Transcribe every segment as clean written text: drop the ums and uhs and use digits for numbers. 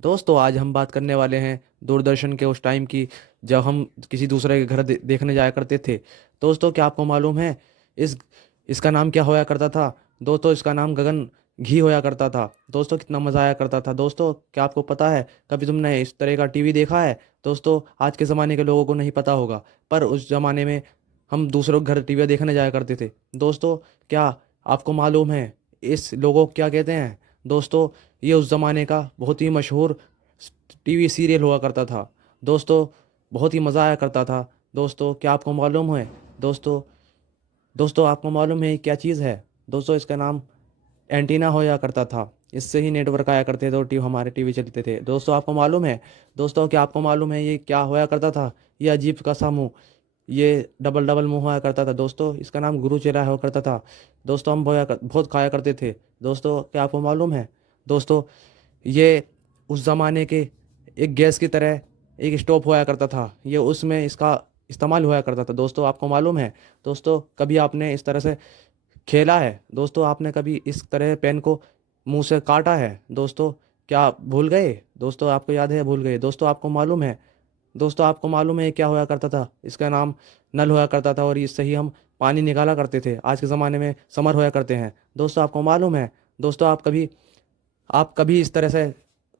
दोस्तों आज हम बात करने वाले हैं दूरदर्शन के उस टाइम की, जब हम किसी दूसरे के घर देखने जाया करते थे। दोस्तों क्या आपको मालूम है इस इसका नाम क्या होया करता था? दोस्तों इसका नाम गगन घी होया करता था। दोस्तों कितना मज़ा आया करता था। दोस्तों क्या आपको पता है, कभी तुमने इस तरह का टीवी देखा है? दोस्तों आज के ज़माने के लोगों को नहीं पता होगा, पर उस ज़माने में हम दूसरों के घर टीवी देखने जाया करते थे। दोस्तों क्या आपको मालूम है इस लोगों को क्या कहते हैं? दोस्तों ये उस ज़माने का बहुत ही मशहूर टीवी सीरियल हुआ करता था। दोस्तों बहुत ही मज़ा आया करता था। दोस्तों क्या आपको मालूम है? दोस्तों दोस्तों आपको मालूम है ये क्या चीज़ है? दोस्तों इसका नाम एंटीना होया करता था। इससे ही नेटवर्क आया करते थे और हमारे टीवी चलते थे। दोस्तों आपको मालूम है? दोस्तों क्या आपको मालूम है ये क्या होया करता था? ये अजीब का सा मुंह, ये डबल डबल मुंह होया करता था। दोस्तों इसका नाम गुरु चेला हुआ करता था। दोस्तों हम बहुत खाया करते थे। दोस्तों क्या आपको मालूम है? दोस्तों ये उस ज़माने के एक गैस की तरह एक स्टोव होया करता था। ये उसमें इसका इस्तेमाल हुआ करता था। दोस्तों आपको मालूम है? दोस्तों कभी आपने इस तरह से खेला है? दोस्तों आपने कभी इस तरह पेन को मुंह से काटा है? दोस्तों क्या आप भूल गए? दोस्तों आपको याद है भूल गए? दोस्तों आपको मालूम है? दोस्तों आपको मालूम है ये क्या होया करता था? इसका नाम नल होया करता था और इससे ही हम पानी निकाला करते थे। आज के ज़माने में समर होया करते हैं। दोस्तों आपको मालूम है? दोस्तों आप कभी इस तरह से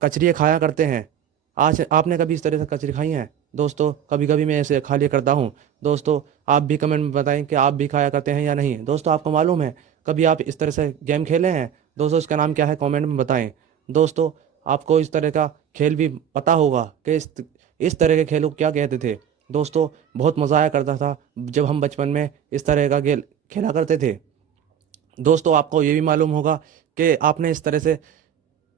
कचरियाँ खाया करते हैं? आज आपने कभी इस तरह से कचरी खाई हैं? दोस्तों कभी कभी मैं ऐसे खा लिया करता हूँ। दोस्तों आप भी कमेंट में बताएं कि आप भी खाया करते हैं या नहीं। दोस्तों आपको मालूम है कभी आप इस तरह से गेम खेले हैं? दोस्तों इसका नाम क्या है कमेंट में बताएं। दोस्तों आपको इस तरह का खेल भी पता होगा कि इस तरह के खेलों को क्या कहते थे। दोस्तों बहुत मज़ा आया करता था जब हम बचपन में इस तरह का खेल खेला करते थे। दोस्तों आपको ये भी मालूम होगा कि आपने इस तरह से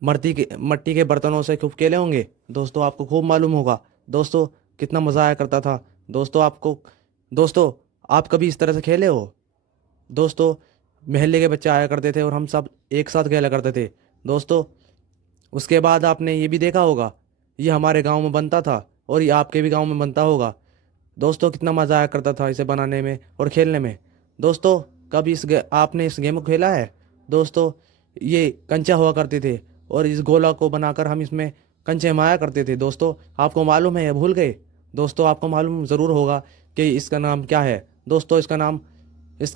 मट्टी के बर्तनों से खूब खेले होंगे। दोस्तों आपको खूब मालूम होगा दोस्तों कितना मज़ा आया करता था। दोस्तों आप कभी इस तरह से खेले हो? दोस्तों मोहल्ले के बच्चे आया करते थे और हम सब एक साथ खेला करते थे। दोस्तों उसके बाद आपने ये भी देखा होगा, ये हमारे गांव में बनता था और ये आपके भी गांव में बनता होगा। दोस्तों कितना मज़ा आया करता था इसे बनाने में और खेलने में। दोस्तों कभी आपने इस गेम को खेला है? दोस्तों ये कंचा हुआ करते थे और इस गोला को बनाकर हम इसमें कंचे माया करते थे। दोस्तों आपको मालूम है या भूल गए? दोस्तों आपको मालूम ज़रूर होगा कि इसका नाम क्या है। दोस्तों इसका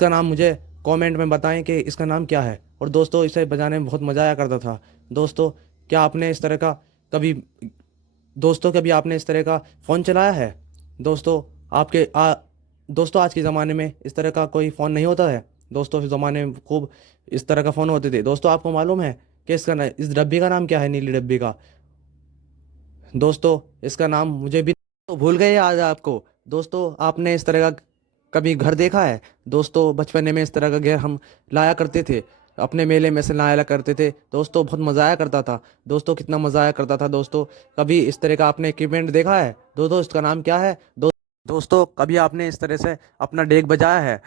नाम मुझे कमेंट में बताएं कि इसका नाम क्या है। और दोस्तों इसे बजाने में बहुत मज़ा आया करता था। दोस्तों क्या आपने इस तरह का कभी कभी आपने इस तरह का फ़ोन चलाया है? दोस्तों आपके दोस्तों आज के ज़माने में इस तरह का कोई फ़ोन नहीं होता है। दोस्तों उस ज़माने में खूब इस तरह का फ़ोन होते थे। दोस्तों आपको मालूम है कि इस डब्बी का नाम क्या है, नीली डब्बी का? दोस्तों इसका नाम मुझे भी तो भूल गए आज आपको। दोस्तों आपने इस तरह का कभी घर देखा है? दोस्तों बचपन में इस तरह का घर हम लाया करते थे, अपने मेले में से लाया करते थे। दोस्तों बहुत मज़ा आया करता था। दोस्तों कितना मज़ा आया करता था। दोस्तों कभी इस तरह का आपने इक्विपमेंट देखा है? दोस्तों इसका नाम क्या है? दोस्तों कभी आपने इस तरह से अपना डेक बजाया है?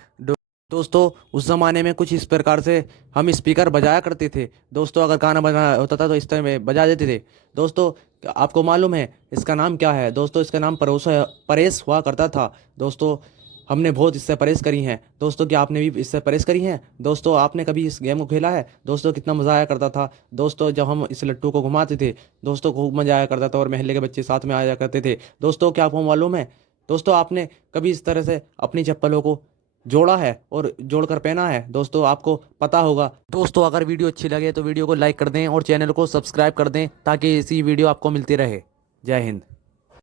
दोस्तों उस ज़माने में कुछ इस प्रकार से हम स्पीकर बजाया करते थे। दोस्तों अगर गाना बजाना होता था तो इस तरह में बजा देते थे। दोस्तों आपको मालूम है इसका नाम क्या है? दोस्तों इसका नाम परेश हुआ करता था। दोस्तों हमने बहुत इससे परहेज करी हैं। दोस्तों क्या आपने भी इससे परहेज करी हैं? दोस्तों आपने कभी इस गेम को खेला है? दोस्तों कितना मज़ा आया करता था। दोस्तों जब हम इस लट्टू को घुमाते थे, दोस्तों खूब मज़ा आया करता था और मोहल्ले के बच्चे साथ में आया करते थे। दोस्तों क्या आपको मालूम है? दोस्तों आपने कभी इस तरह से अपनी चप्पलों को जोड़ा है और जोड़कर पहना है? दोस्तों आपको पता होगा। दोस्तों अगर वीडियो अच्छी लगे तो वीडियो को लाइक कर दें और चैनल को सब्सक्राइब कर दें ताकि ऐसी वीडियो आपको मिलती रहे। जय हिंद।